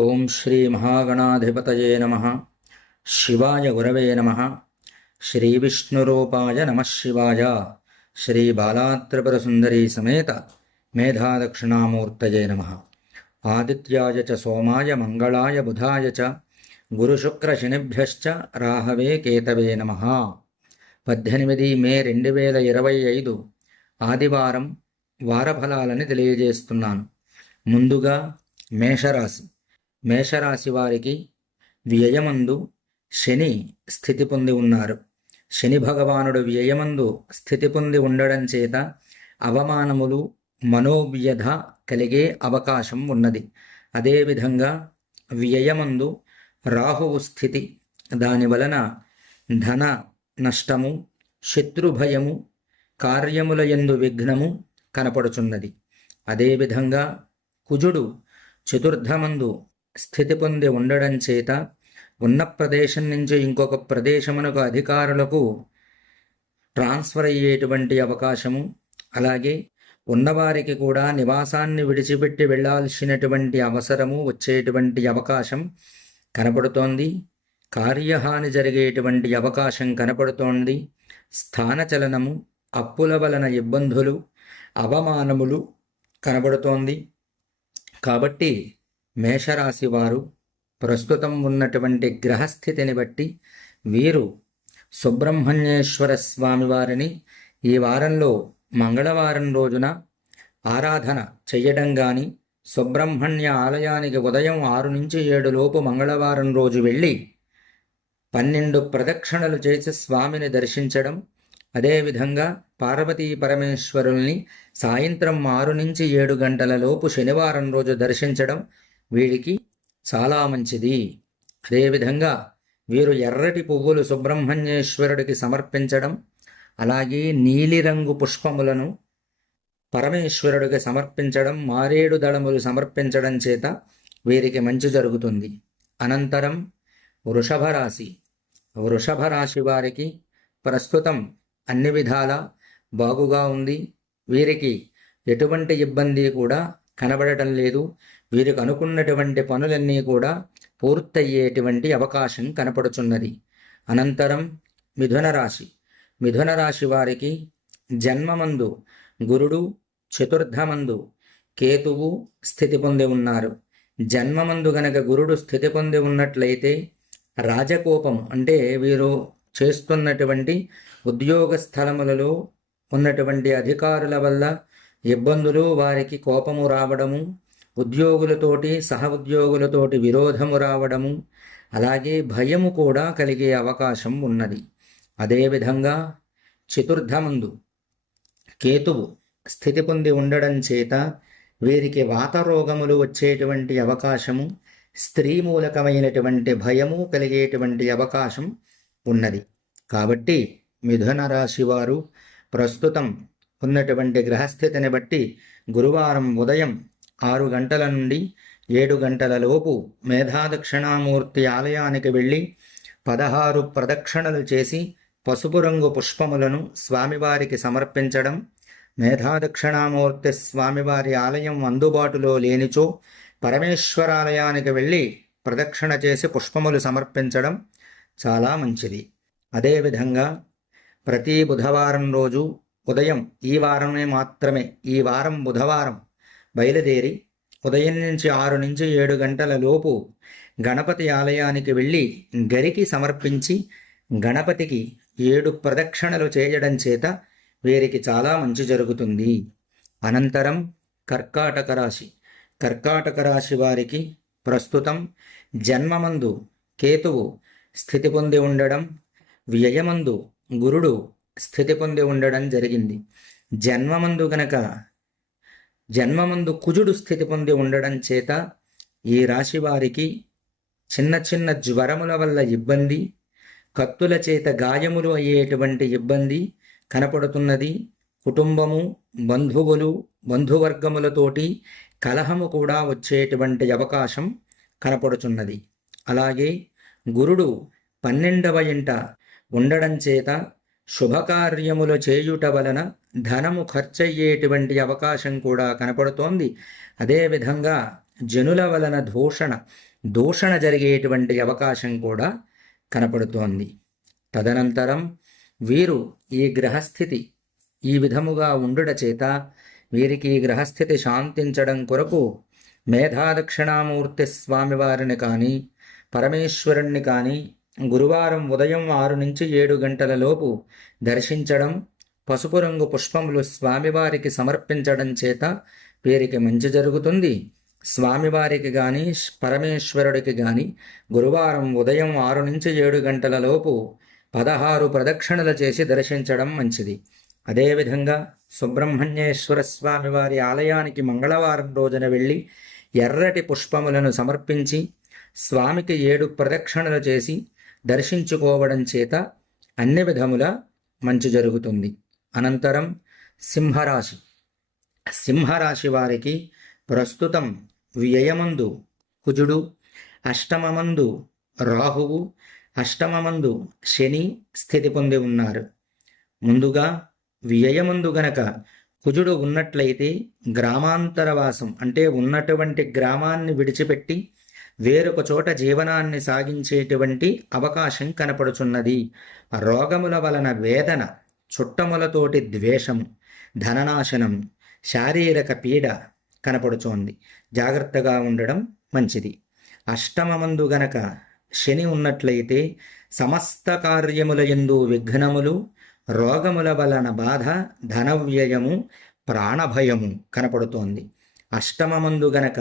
ఓం శ్రీ మహాగణాధిపతయే నమః. శివాయ గురవే నమః. శ్రీ విష్ణురూపాయ నమః శివాయ. శ్రీ బాలాత్రిపురసుందరీ సమేత మేధాదక్షిణామూర్తయే నమః. ఆదిత్యాయ చ సోమాయ మంగళాయ బుధాయ చ గురుశుక్రశనిభ్యశ్చ రాహవే కేతవే నమః. 18 మే 2025 ఆదివారం వారఫలాలని తెలియజేస్తున్నాను. ముందుగా మేషరాశి వారికి వ్యయమందు శని స్థితి పొంది ఉన్నారు. శని భగవానుడు వ్యయమందు స్థితి పొంది ఉండడం చేత అవమానములు, మనోవ్యధ కలిగే అవకాశం ఉన్నది. అదేవిధంగా వ్యయమందు రాహువు స్థితి, దానివలన ధన నష్టము, శత్రుభయము, కార్యముల యందు విఘ్నము కనపడుచున్నది. అదేవిధంగా కుజుడు చతుర్థమందు స్థితి పొంది ఉండడం చేత ఉన్న ప్రదేశం నుంచి ఇంకొక ప్రదేశమునకు అధికారులకు ట్రాన్స్ఫర్ అయ్యేటువంటి అవకాశము, అలాగే ఉన్నవారికి కూడా నివాసాన్ని విడిచిపెట్టి వెళ్లాల్సినటువంటి అవసరము వచ్చేటువంటి అవకాశం కనపడుతోంది. కార్యహాని జరిగేటువంటి అవకాశం కనపడుతోంది. స్థానచలనము, అప్పుల వలన ఇబ్బందులు, అవమానములు కనబడుతోంది. కాబట్టి మేషరాశి వారు ప్రస్తుతం ఉన్నటువంటి గ్రహస్థితిని బట్టి వీరు సుబ్రహ్మణ్యేశ్వర స్వామి వారిని ఈ వారంలో మంగళవారం రోజున ఆరాధన చెయ్యడం కానీ, సుబ్రహ్మణ్య ఆలయానికి ఉదయం 6 నుంచి 7 లోపు మంగళవారం రోజు వెళ్ళి 12 ప్రదక్షిణలు చేసి స్వామిని దర్శించడం, అదేవిధంగా పార్వతీ పరమేశ్వరుల్ని సాయంత్రం 6 నుంచి 7 గంటల లోపు శనివారం రోజు దర్శించడం వీడికి చాలా మంచిది. అదేవిధంగా వీరు ఎర్రటి పువ్వులు సుబ్రహ్మణ్యేశ్వరుడికి సమర్పించడం, అలాగే నీలిరంగు పుష్పములను పరమేశ్వరుడికి సమర్పించడం, మారేడు దళములు సమర్పించడం చేత వీరికి మంచి జరుగుతుంది. అనంతరం వృషభ రాశి వారికి ప్రస్తుతం అన్ని విధాలా బాగుగా ఉంది. వీరికి ఎటువంటి ఇబ్బంది కూడా కనబడటం లేదు. వీరికి అనుకున్నటువంటి పనులన్నీ కూడా పూర్తయ్యేటువంటి అవకాశం కనపడుచున్నది. అనంతరం మిథున రాశి వారికి జన్మమందు గురుడు, చతుర్థమందు కేతువు స్థితి పొంది ఉన్నారు. జన్మమందు గనక గురుడు స్థితి పొంది ఉన్నట్లయితే రాజకోపం, అంటే వీరు చేస్తున్నటువంటి ఉద్యోగ స్థలములలో ఉన్నటువంటి అధికారుల వల్ల ఇబ్బందులు, వారికి కోపము రావడము, ఉద్యోగులతోటి సహ ఉద్యోగులతోటి విరోధము రావడము, అలాగే భయము కూడా కలిగే అవకాశం ఉన్నది. అదేవిధంగా చతుర్థమందు కేతువు స్థితి పొంది ఉండడం చేత వీరికి వాతరోగములు వచ్చేటువంటి అవకాశము, స్త్రీ మూలకమైనటువంటి భయము కలిగేటువంటి అవకాశం ఉన్నది. కాబట్టి మిథున రాశి వారు ప్రస్తుతం ఉన్నటువంటి గ్రహస్థితిని బట్టి గురువారం ఉదయం 6 గంటల నుండి 7 గంటల లోపు మేధాదక్షిణామూర్తి ఆలయానికి వెళ్ళి 16 ప్రదక్షిణలు చేసి పసుపు రంగు పుష్పములను స్వామివారికి సమర్పించడం, మేధాదక్షిణామూర్తి స్వామివారి ఆలయం అందుబాటులో లేనిచో పరమేశ్వరాలయానికి వెళ్ళి ప్రదక్షిణ చేసి పుష్పములు సమర్పించడం చాలా మంచిది. అదేవిధంగా ప్రతి బుధవారం రోజు ఉదయం, ఈ వారం బుధవారం బయలుదేరి ఉదయం నుంచి 6 నుంచి 7 గంటల లోపు గణపతి ఆలయానికి వెళ్ళి గరికి సమర్పించి గణపతికి 7 ప్రదక్షిణలు చేయడం చేత వీరికి చాలా మంచి జరుగుతుంది. అనంతరం కర్కాటక రాశి వారికి ప్రస్తుతం జన్మమందు కేతువు స్థితి పొంది ఉండడం, వ్యయమందు గురుడు స్థితి పొంది ఉండడం జరిగింది. జన్మమందు కుజుడు స్థితి పొంది ఉండడం చేత ఈ రాశి వారికి చిన్న జ్వరముల వల్ల ఇబ్బంది, కత్తుల చేత గాయములు అయ్యేటువంటి ఇబ్బంది కనపడుతున్నది. కుటుంబము, బంధువులు, బంధువర్గములతోటి కలహము కూడా వచ్చేటువంటి అవకాశం కనపడుచున్నది. అలాగే గురుడు 12వ ఇంట ఉండడం చేత శుభకార్యములు చేయుట వలన ధనము ఖర్చయ్యేటువంటి అవకాశం కూడా కనపడుతోంది. అదేవిధంగా జనుల వలన దూషణ జరిగేటువంటి అవకాశం కూడా కనపడుతోంది. తదనంతరం వీరు ఈ గ్రహస్థితి ఈ విధముగా ఉండుట చేత వీరికి ఈ గ్రహస్థితి శాంతించడం కొరకు మేధాదక్షిణామూర్తి స్వామివారిని కానీ పరమేశ్వరుణ్ణి కానీ గురువారం ఉదయం 6 నుంచి 7 గంటల లోపు దర్శించడం, పసుపు రంగు పుష్పములు స్వామివారికి సమర్పించడం చేత వీరికి మంచి జరుగుతుంది. స్వామివారికి కానీ పరమేశ్వరుడికి కానీ గురువారం ఉదయం 6 నుంచి 7 గంటల లోపు 16 ప్రదక్షిణలు చేసి దర్శించడం మంచిది. అదేవిధంగా సుబ్రహ్మణ్యేశ్వర స్వామివారి ఆలయానికి మంగళవారం రోజున వెళ్ళి ఎర్రటి పుష్పములను సమర్పించి స్వామికి 7 ప్రదక్షిణలు చేసి దర్శించుకోవడం చేత అన్ని విధముల మంచి జరుగుతుంది. అనంతరం సింహరాశి వారికి ప్రస్తుతం వ్యయమందు కుజుడు, అష్టమమందు రాహువు, అష్టమమందు శని స్థితి పొంది ఉన్నారు. ముందుగా వ్యయమందు గనక కుజుడు ఉన్నట్లయితే గ్రామాంతరవాసం అంటే ఉన్నటువంటి గ్రామాన్ని విడిచిపెట్టి వేరొక చోట జీవనాన్ని సాగించేటువంటి అవకాశం కనపడుచున్నది. రోగముల వలన వేదన, చుట్టములతోటి ద్వేషము, ధననాశనం, శారీరక పీడ కనపడుచోంది. జాగ్రత్తగా ఉండడం మంచిది. అష్టమమందు గనక శని ఉన్నట్లయితే సమస్త కార్యముల యందు విఘ్నములు, రోగముల వలన బాధ, ధనవ్యయము, ప్రాణభయము కనపడుతోంది. అష్టమమందు గనక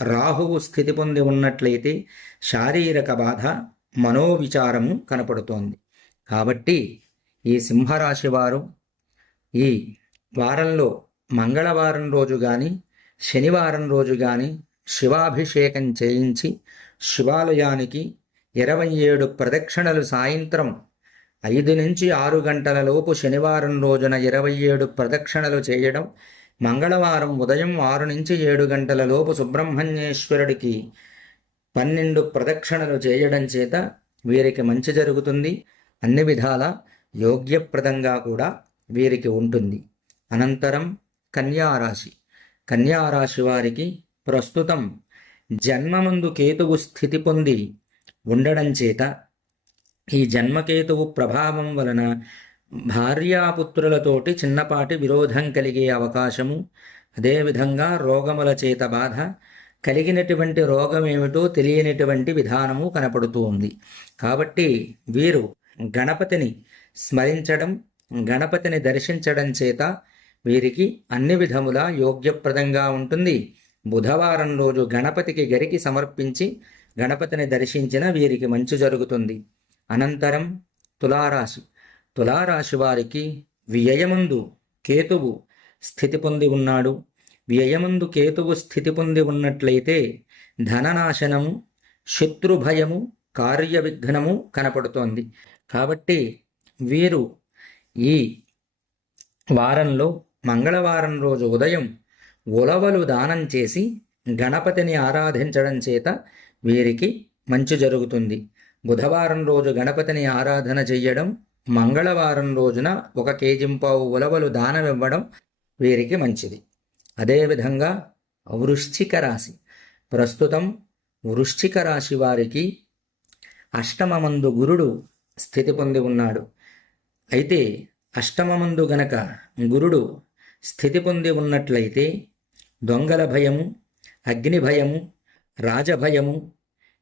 రాహువు స్థితి పొంది ఉన్నట్లయితే శారీరక బాధ, మనోవిచారము కనపడుతోంది. కాబట్టి ఈ సింహరాశి వారు ఈ వారంలో మంగళవారం రోజు కానీ శనివారం రోజు కానీ శివాభిషేకం చేయించి శివాలయానికి 27 ప్రదక్షిణలు సాయంత్రం 5 నుంచి 6 గంటల లోపు శనివారం రోజున 27 ప్రదక్షిణలు చేయడం, మంగళవారం ఉదయం 6 నుంచి 7 గంటల లోపు సుబ్రహ్మణ్యేశ్వరుడికి 12 ప్రదక్షిణలు చేయడం చేత వీరికి మంచి జరుగుతుంది. అన్ని విధాల యోగ్యప్రదంగా కూడా వీరికి ఉంటుంది. అనంతరం కన్యారాశి వారికి ప్రస్తుతం జన్మమందు కేతువు స్థితి పొంది ఉండడం చేత ఈ జన్మకేతువు ప్రభావం వలన భార్యాపుత్రులతోటి చిన్నపాటి విరోధం కలిగే అవకాశము, అదేవిధంగా రోగముల చేత బాధ, కలిగినటువంటి రోగం ఏమిటో తెలియనటువంటి విధానము కనపడుతూ ఉంది. కాబట్టి వీరు గణపతిని స్మరించడం, గణపతిని దర్శించడం చేత వీరికి అన్ని విధములా యోగ్యప్రదంగా ఉంటుంది. బుధవారం రోజు గణపతికి గరికి సమర్పించి గణపతిని దర్శించిన వీరికి మంచి జరుగుతుంది. అనంతరం తులారాశి వారికి వ్యయమందు కేతువు స్థితి పొంది ఉన్నాడు. వ్యయమందు కేతువు స్థితి పొంది ఉన్నట్లయితే ధననాశనము, శత్రుభయము, కార్యవిఘ్నము కనపడుతోంది. కాబట్టి వీరు ఈ వారంలో మంగళవారం రోజు ఉదయం ఉలవలు దానం చేసి గణపతిని ఆరాధించడం చేత వీరికి మంచి జరుగుతుంది. బుధవారం రోజు గణపతిని ఆరాధన చెయ్యడం, మంగళవారం రోజున 1 కేజీంపావు ఉలవలు దానం ఇవ్వడం వీరికి మంచిది. అదేవిధంగా వృశ్చిక రాశి, ప్రస్తుతం వృశ్చిక రాశి వారికి అష్టమమందు గురుడు స్థితి పొంది ఉన్నాడు. అయితే అష్టమమందు గనక గురుడు స్థితి పొంది ఉన్నట్లయితే దొంగల భయము, అగ్ని భయము, రాజభయము,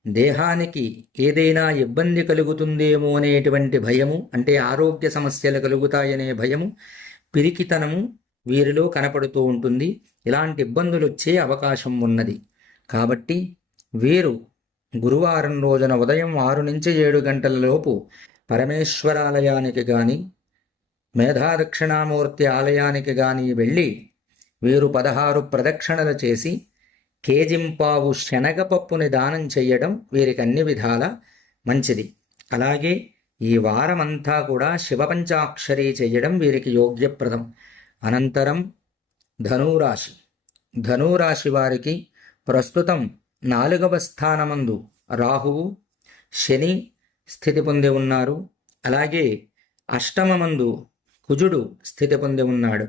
దేహానికి ఏదైనా ఇబ్బంది కలుగుతుందేమో అనేటువంటి భయము, అంటే ఆరోగ్య సమస్యలు కలుగుతాయనే భయము, పిరికితనము వీరిలో కనపడుతూ ఉంటుంది. ఇలాంటి ఇబ్బందులు వచ్చే అవకాశం ఉన్నది. కాబట్టి వీరు గురువారం రోజున ఉదయం 6 నుంచి 7 గంటల లోపు పరమేశ్వరాలయానికి కానీ మేధాదక్షిణామూర్తి ఆలయానికి కానీ వెళ్ళి వీరు 16 ప్రదక్షిణలు చేసి కేజింపావు శనగపప్పుని దానం చేయడం వీరికి అన్ని విధాల మంచిది. అలాగే ఈ వారమంతా కూడా శివపంచాక్షరి చేయడం వీరికి యోగ్యప్రదం. అనంతరం ధనురాశి వారికి ప్రస్తుతం 4వ స్థానమందు రాహువు, శని స్థితి పొంది ఉన్నారు. అలాగే అష్టమమందు కుజుడు స్థితి పొంది ఉన్నాడు.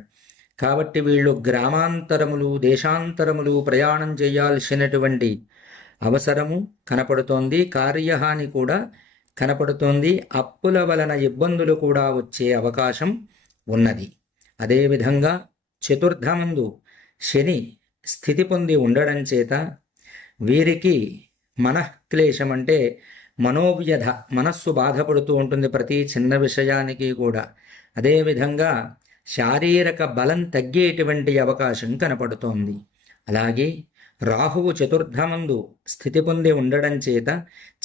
కాబట్టి వీళ్ళు గ్రామాంతరములు, దేశాంతరములు ప్రయాణం చేయాల్సినటువంటి అవసరము కనపడుతోంది. కార్యహాని కూడా కనపడుతోంది. అప్పుల వలన ఇబ్బందులు కూడా వచ్చే అవకాశం ఉన్నది. అదేవిధంగా చతుర్థమందు శని స్థితి పొంది ఉండడం చేత వీరికి మనఃక్లేశం అంటే మనోవ్యధ, మనస్సు బాధపడుతూ ఉంటుంది ప్రతి చిన్న విషయానికి కూడా. అదేవిధంగా శారీరక బలం తగ్గేటువంటి అవకాశం కనపడుతోంది. అలాగే రాహువు చతుర్థమందు స్థితి పొంది ఉండడం చేత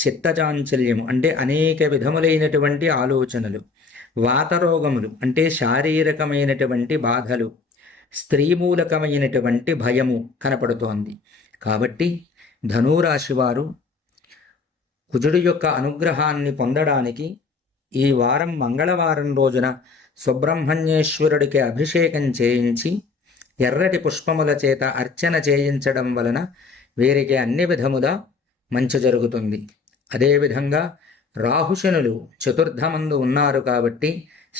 చిత్తచాంచల్యము అంటే అనేక విధములైనటువంటి ఆలోచనలు, వాతరోగములు అంటే శారీరకమైనటువంటి బాధలు, స్త్రీమూలకమైనటువంటి భయము కనపడుతోంది. కాబట్టి ధనురాశి వారు కుజుడి యొక్క అనుగ్రహాన్ని పొందడానికి ఈ వారం మంగళవారం రోజున సుబ్రహ్మణ్యేశ్వరుడికి అభిషేకం చేయించి ఎర్రటి పుష్పముల చేత అర్చన చేయించడం వలన వీరికి అన్ని విధములా మంచి జరుగుతుంది. అదేవిధంగా రాహుశనులు చతుర్థమందు ఉన్నారు కాబట్టి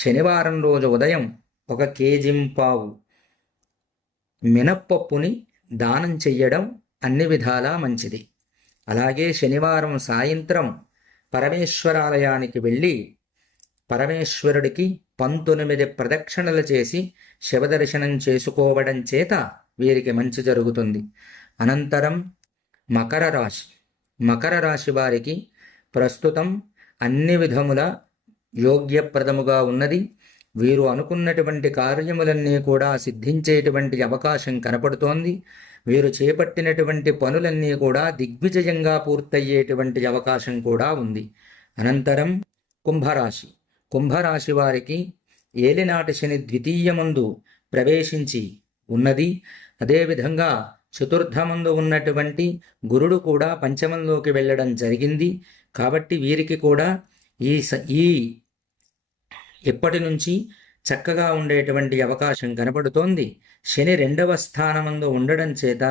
శనివారం రోజు ఉదయం 1 కేజింపావు మినప్పప్పుని దానం చెయ్యడం అన్ని విధాలా మంచిది. అలాగే శనివారం సాయంత్రం పరమేశ్వరాలయానికి వెళ్ళి పరమేశ్వరుడికి 19 ప్రదక్షిణలు చేసి శివదర్శనం చేసుకోవడం చేత వీరికి మంచి జరుగుతుంది. అనంతరం మకర రాశి వారికి ప్రస్తుతం అన్ని విధముల యోగ్యప్రదముగా ఉన్నది. వీరు అనుకున్నటువంటి కార్యములన్నీ కూడా సిద్ధించేటువంటి అవకాశం కనపడుతోంది. వీరు చేపట్టినటువంటి పనులన్నీ కూడా దిగ్విజయంగా పూర్తయ్యేటువంటి అవకాశం కూడా ఉంది. అనంతరం కుంభరాశి వారికి ఏలినాటి శని ద్వితీయమందు ప్రవేశించి ఉన్నది. అదేవిధంగా చతుర్థమందు ఉన్నటువంటి గురుడు కూడా పంచమంలోకి వెళ్ళడం జరిగింది. కాబట్టి వీరికి కూడా ఇప్పటి నుంచి చక్కగా ఉండేటువంటి అవకాశం కనపడుతోంది. శని 2వ స్థానమందు ఉండడం చేత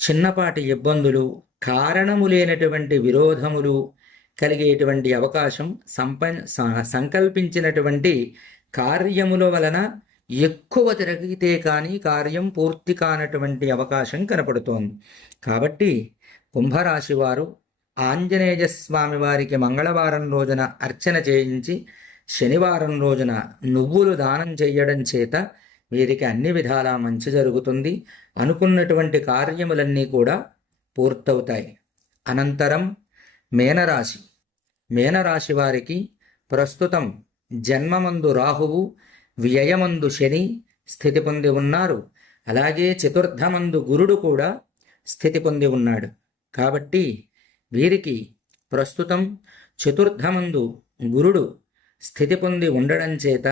చిన్నపాటి ఇబ్బందులు, కారణము లేనటువంటి విరోధములు కలిగేటువంటి అవకాశం, సంకల్పించినటువంటి కార్యముల వలన ఎక్కువ తిరిగితే కానీ కార్యం పూర్తి కానటువంటి అవకాశం కనపడుతోంది. కాబట్టి కుంభరాశి వారు ఆంజనేయ స్వామి వారికి మంగళవారం రోజున అర్చన చేయించి శనివారం రోజున నువ్వులు దానం చేయడం చేత వీరికి అన్ని విధాలా మంచి జరుగుతుంది. అనుకున్నటువంటి కార్యములన్నీ కూడా పూర్తవుతాయి. అనంతరం మీనరాశి వారికి ప్రస్తుతం జన్మమందు రాహువు, వ్యయమందు శని స్థితి పొంది ఉన్నారు. అలాగే చతుర్థమందు గురుడు కూడా స్థితి పొంది ఉన్నాడు. కాబట్టి వీరికి ప్రస్తుతం చతుర్థమందు గురుడు స్థితి పొంది ఉండడం చేత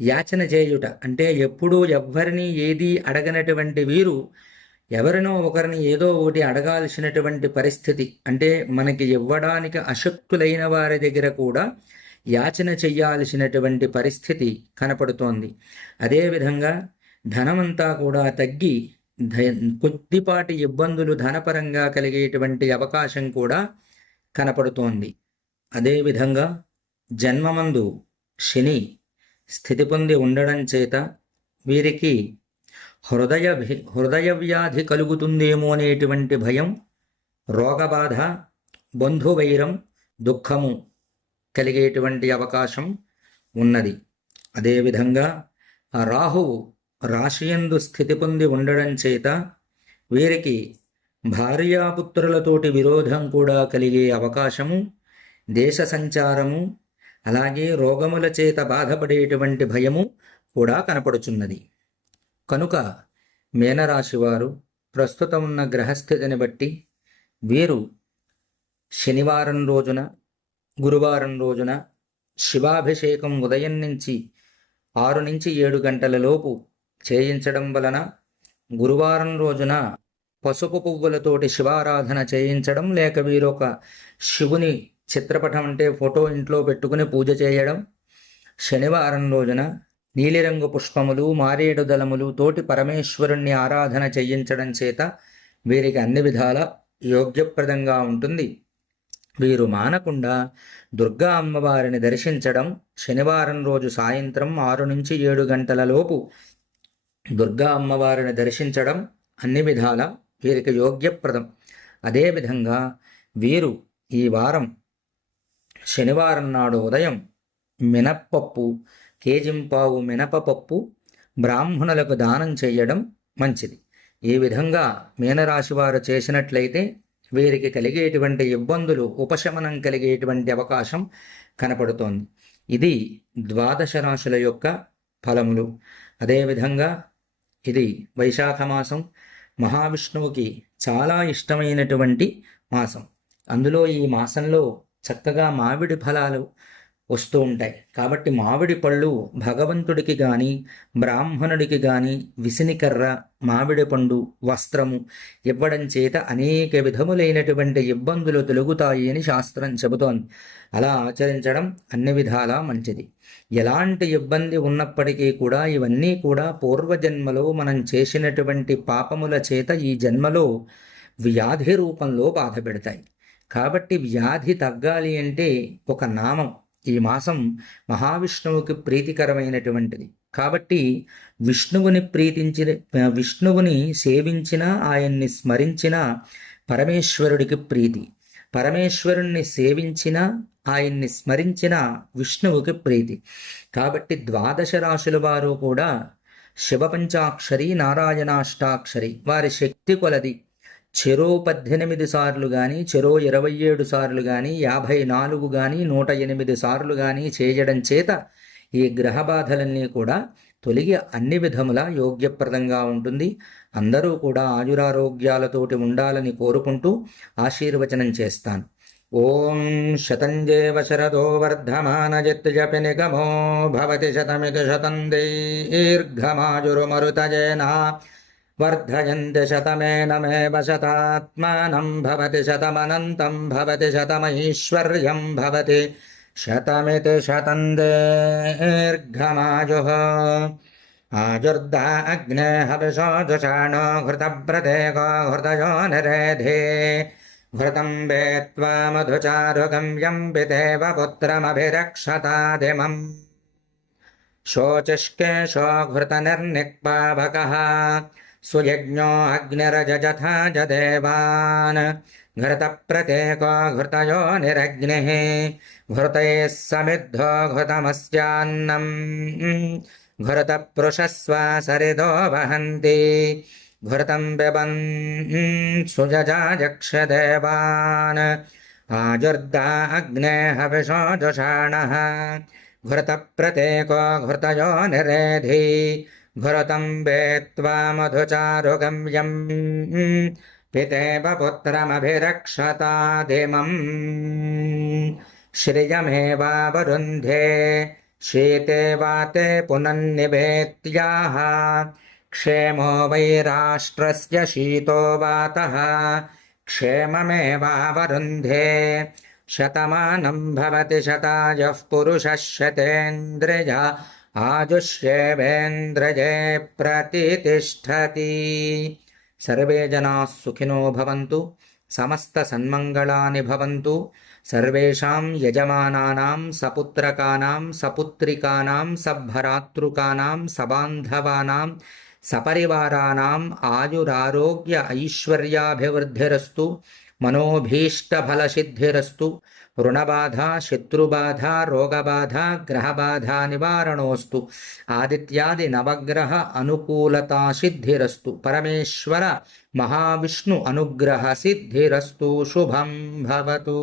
యాచన చేయుట అంటే ఎప్పుడూ ఎవ్వరిని ఏదీ అడగనటువంటి వీరు ఎవరినో ఒకరిని ఏదో ఒకటి అడగాల్సినటువంటి పరిస్థితి, అంటే మనకి ఇవ్వడానికి అశక్తులైన వారి దగ్గర కూడా యాచన చెయ్యాల్సినటువంటి పరిస్థితి కనపడుతోంది. అదేవిధంగా ధనమంతా కూడా తగ్గి కొద్దిపాటి ఇబ్బందులు ధనపరంగా కలిగేటువంటి అవకాశం కూడా కనపడుతోంది. అదేవిధంగా జన్మమందు శని స్థితి పొంది ఉండడం చేత వీరికి హృదయ వ్యాధి కలుగుతుందేమో అనేటువంటి భయం, రోగబాధ, బంధువైరం, దుఃఖము కలిగేటువంటి అవకాశం ఉన్నది. అదేవిధంగా ఆ రాహువు రాశియందు స్థితి పొంది ఉండడం చేత వీరికి భార్యాపుత్రులతోటి విరోధం కూడా కలిగే అవకాశము, దేశ సంచారము, అలాగే రోగముల చేత బాధపడేటువంటి భయము కూడా కనపడుచున్నది. కనుక మీనరాశివారు ప్రస్తుతం ఉన్న గ్రహస్థితిని బట్టి వీరు శనివారం రోజున, గురువారం రోజున శివాభిషేకం ఉదయం నుంచి 6 నుంచి 7 గంటల లోపు చేయించడం వలన, గురువారం రోజున పసుపు పువ్వులతోటి శివారాధన చేయించడం, లేక వీరొక శివుని చిత్రపటం అంటే ఫోటో ఇంట్లో పెట్టుకుని పూజ చేయడం, శనివారం రోజున నీలిరంగు పుష్పములు, మారేడు దళములు తోటి పరమేశ్వరుణ్ణి ఆరాధన చేయించడం చేత వీరికి అన్ని విధాల యోగ్యప్రదంగా ఉంటుంది. వీరు మానకుండా దుర్గా అమ్మవారిని దర్శించడం, శనివారం రోజు సాయంత్రం 6 నుంచి 7 గంటల లోపు దుర్గా అమ్మవారిని దర్శించడం అన్ని విధాల వీరికి యోగ్యప్రదం. అదేవిధంగా వీరు ఈ వారం శనివారం నాడు ఉదయం మినప్పప్పు, కేజింపావు మినపపప్పు బ్రాహ్మణులకు దానం చేయడం మంచిది. ఈ విధంగా మీనరాశి వారు చేసినట్లయితే వీరికి కలిగేటువంటి ఇబ్బందులు ఉపశమనం కలిగేటువంటి అవకాశం కనపడుతోంది. ఇది 12 రాశుల యొక్క ఫలములు. అదేవిధంగా ఇది వైశాఖ మాసం, మహావిష్ణువుకి చాలా ఇష్టమైనటువంటి మాసం. అందులో ఈ మాసంలో చక్కగా మామిడి ఫలాలు వస్తూ ఉంటాయి. కాబట్టి మామిడి పళ్ళు భగవంతుడికి కానీ బ్రాహ్మణుడికి కానీ విసినికర్ర, మామిడి పండు, వస్త్రము ఇవ్వడం చేత అనేక విధములైనటువంటి ఇబ్బందులు తొలగుతాయి అని శాస్త్రం చెబుతోంది. అలా ఆచరించడం అన్ని విధాలా మంచిది. ఎలాంటి ఇబ్బంది ఉన్నప్పటికీ కూడా ఇవన్నీ కూడా పూర్వజన్మలో మనం చేసినటువంటి పాపముల చేత ఈ జన్మలో వ్యాధి రూపంలో బాధ పెడతాయి. కాబట్టి వ్యాధి తగ్గాలి అంటే ఒక నామం. ఈ మాసం మహావిష్ణువుకి ప్రీతికరమైనటువంటిది. కాబట్టి విష్ణువుని సేవించిన, ఆయన్ని స్మరించిన పరమేశ్వరుడికి ప్రీతి. పరమేశ్వరుణ్ణి సేవించిన, ఆయన్ని స్మరించిన విష్ణువుకి ప్రీతి. కాబట్టి 12 రాశుల వారు కూడా శివపంచాక్షరి, నారాయణాష్టాక్షరి వారి శక్తి కొలది చెరో 18 సార్లు కానీ, చెరో 27 సార్లు కానీ, 54 కానీ, 108 సార్లు కానీ చేయడం చేత ఈ గ్రహ బాధలన్నీ కూడా తొలగి అన్ని విధముల యోగ్యప్రదంగా ఉంటుంది. అందరూ కూడా ఆయురారోగ్యాలతోటి ఉండాలని కోరుకుంటూ ఆశీర్వచనం చేస్తాను. ఓం శతంజేవ శరదో వర్ధమానజిత్ జపి నిగమో భవతి శతమితి శతం దీర్ఘమాయురుమరుతజేన వర్ధయంతి శతమేనమేవ శతాత్మానం భవతి శతమనంతం భవతి శతమైశ్వర్యం భవతి శతమితి శతం దీర్ఘమాయుః. ఆయుర్దా అగ్నే హవిషో జుషాణో ఘృతప్రదేకో హృదయో నిరేధే ఘృతం వేత్వా మధుచారుగమ్యం పితేవ పుత్రమభిరక్షతాదిమం శోచిష్కేశో ఘృతనిర్నిక్పావకః సుయజ్ఞో అగ్నిరజజథా జదేవాన్ ఘృతప్రతేకో ఘృతయో నిరగ్నిః ఘృతైః సమిద్ధో ఘృతమస్యాన్నం ఘృతపృషస్వ సరిదో వహంతి ఘృతం పిబన్ సుజజాజక్షదేవాన్ ఆజుర్దా అగ్నే హవిషో జుషాణః ఘృతప్రతేకో ఘృతయో నిరేధి ఘృతం వేత్వా మధుచారుగమ్యం పితేవ పుత్రమభిరక్షతాదిమం శ్రియమేవావరుంధే శీతే వాతే పునన్నివేత్యాః క్షేమో వై రాష్ట్రస్య శీతో వాతః క్షేమమేవావరుంధే శతమానం భవతి శతాయః పురుషः శతేంద్రియ ఆజుష్యేవేంద్రజే ప్రతితిష్ఠతి. సర్వే జనాః సుఖినో భవంతు, సమస్త సన్మంగళాని భవంతు. సర్వేషాం యజమానానాం సపుత్రకానాం సపుత్రికానాం సభ్రాతృకానాం సబాంధవానాం సపరివారానాం ఆయురారోగ్య ఐశ్వర్యాభివృద్ధిరస్తు. మనోభీష్టఫలసిద్ధిరస్తు. రుణబాధ, శత్రుబాధ, రోగబాధ, గ్రహబాధ నివారణోస్తు. ఆదిత్యాది నవగ్రహ అనుకూలతా సిద్ధిరస్తు. పరమేశ్వర మహావిష్ణు అనుగ్రహ సిద్ధిరస్తు. శుభం భవతు.